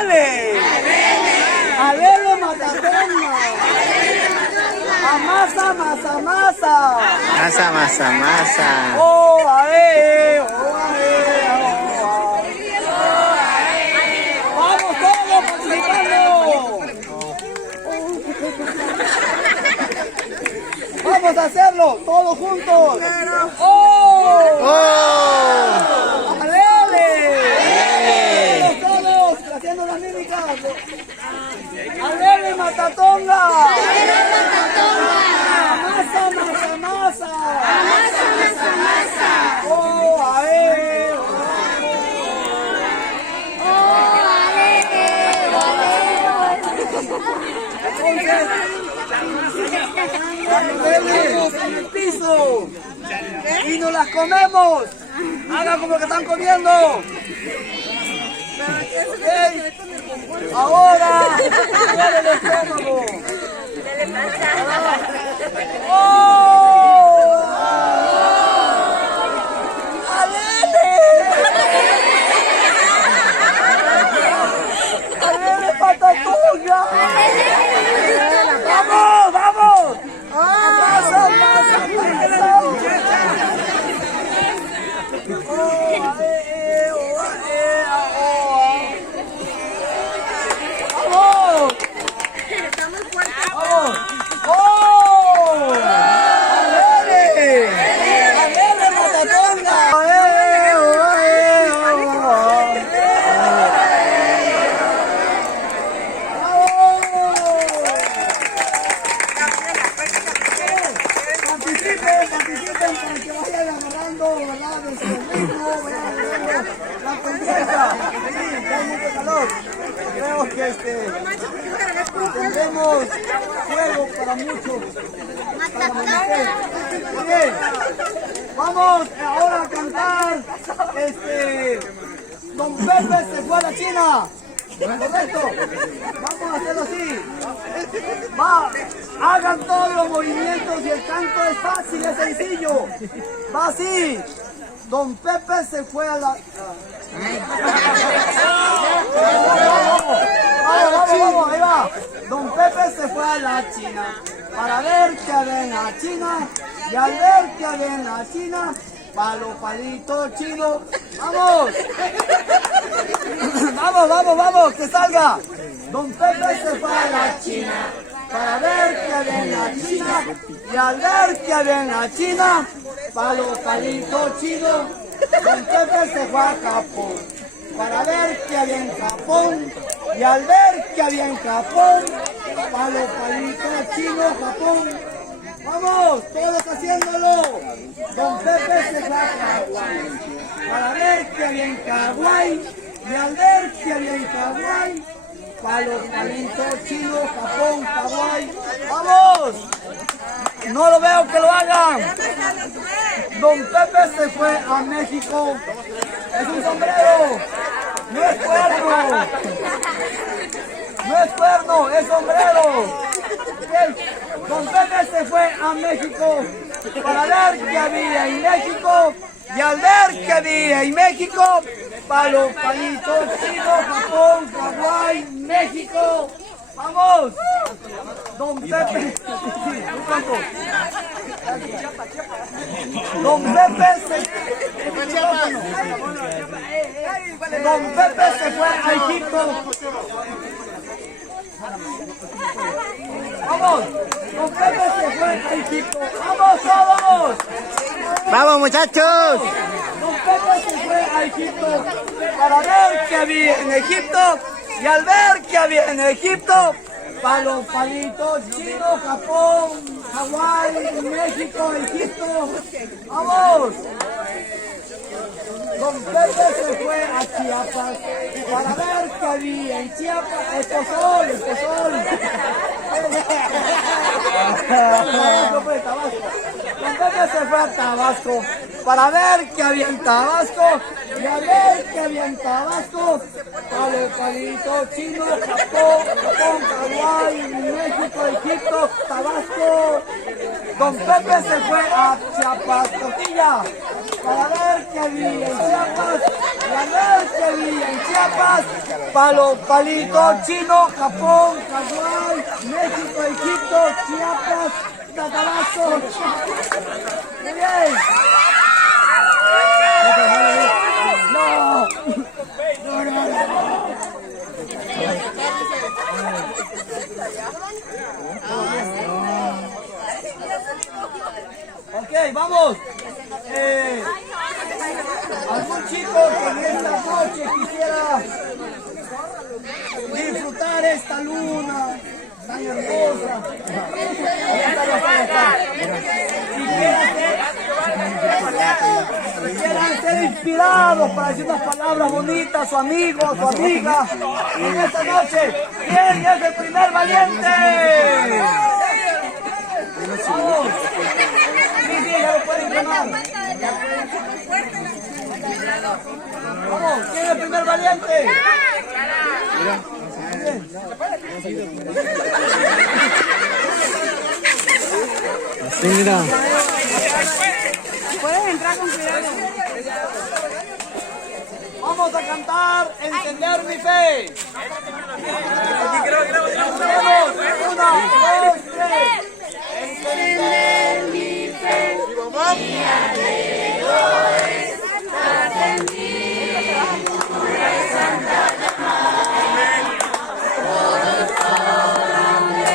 Alele. Alele Matatonga. Amasa, masa, masa. Masa, masa, masa. Oh, ae, oh, ae, oh, ae. Vamos todos participando. Vamos a hacerlo, todos juntos. ¡Oh! ¡Oh! ¡Alele! Todos haciendo las mímicas. ¡Alele Matatonga! ¡Alele Matatonga! ¡Amasa, masa, masa! ¡Amasa, masa, masa! ¡Oh, ae! ¡Oh, alele! Entonces, en el piso y nos las comemos. Hagan como que están comiendo. Okay. Ahora, duele el estómago. ¡Oh! ¡Alele! ¡Alele Matatonga! ¡Vamos, vamos! ¡Pasa, pasa, pasa! ¡Oh, ae, oh, ae, oh! ¡Vamos! ¡Vamos! ¡Oh! ¡Alele! ¡Alele Matatonga! ¡Ae, oh, ae, oh! Participen para que vayan agarrando, ¿verdad? De su ritmo, vayan agarrando la confianza. Sí, ya hay mucho calor. Creo que tendremos fuego para muchos. Muy bien. Vamos ahora a cantar Don Pepe se fue a la China. Correcto. Vamos a hacerlo así. Va, hagan todos los movimientos y el canto es fácil, es sencillo. Va así. Don Pepe se fue a la... Vamos, ahí va. Don Pepe se fue a la China para ver qué había en la China. Y al ver qué había en la China, para los palitos chinos. ¡Vamos! ¡Vamos! ¡Que salga! Don Pepe se fue a la China para ver qué había en la China. Y al ver qué había en la China, para los palitos chinos, Don Pepe se fue a Japón para ver qué había en Japón. Y al ver qué había en Japón, para los palitos chinos, Japón. ¡Vamos! ¡Todos haciéndolo! Don Pepe se fue a Hawái para ver qué había en Hawái. Y al ver qué había en Hawái, para los palitos chinos, Japón, Hawái. ¡Vamos! No lo veo que lo hagan. Don Pepe se fue a México. Es un sombrero. No es cuerno. No es cuerno, es sombrero. Don Pepe se fue a México para ver qué había en México. Y al ver qué había en México, para los palitos chinos, Japón, Hawái, México. ¡Vamos! Don Pepe. Sí, un canto. Don Pepe se fue a Egipto. ¡Vamos! Don Pepe se fue a Egipto. ¡Vamos todos! ¡Vamos, muchachos! Don Pepe se fue a Egipto para ver qué había en Egipto. Y al ver qué había en Egipto, para los palitos chinos, Japón, Hawái, México, Egipto. ¡Vamos! Don Pepe se fue a Chiapas para ver qué había en Chiapas. El pozol. Don Pepe se fue a Tabasco para ver qué había en Tabasco. Y a ver qué había en Tabasco, para los palitos chinos, Japón, Hawái, México, Egipto, Tabasco. Don Pepe se fue a Chiapas, Costilla, para ver qué había en Chiapas, Y al ver que vi en Chiapas, para los palitos chinos, Japón, Hawái, México, Egipto, Chiapas, Tatarazo. Muy bien. No. No, no, no. Ok, vamos. ¿Algún chico que en esta noche quisiera disfrutar esta luna tan hermosa? Si quieran ser inspirados para decir unas palabras bonitas a su amigo, a su amiga, en esta noche, ¿quién es el primer valiente? Vamos. Sí, ya lo pueden llamar. Vamos, ¿quién es el primer valiente? Así, mira. Puedes entrar con cuidado. Vamos a cantar Encender mi fe. Vamos, 1, 2, 3. Encender mi fe, mi alrededores, atendí tu santa llamada. Todo hombre,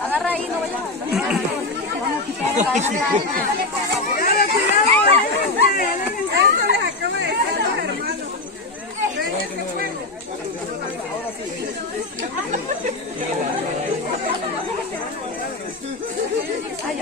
agarra ahí, no vayas. Esto les acaba de decir los hermanos. Ven que se fue. Ay,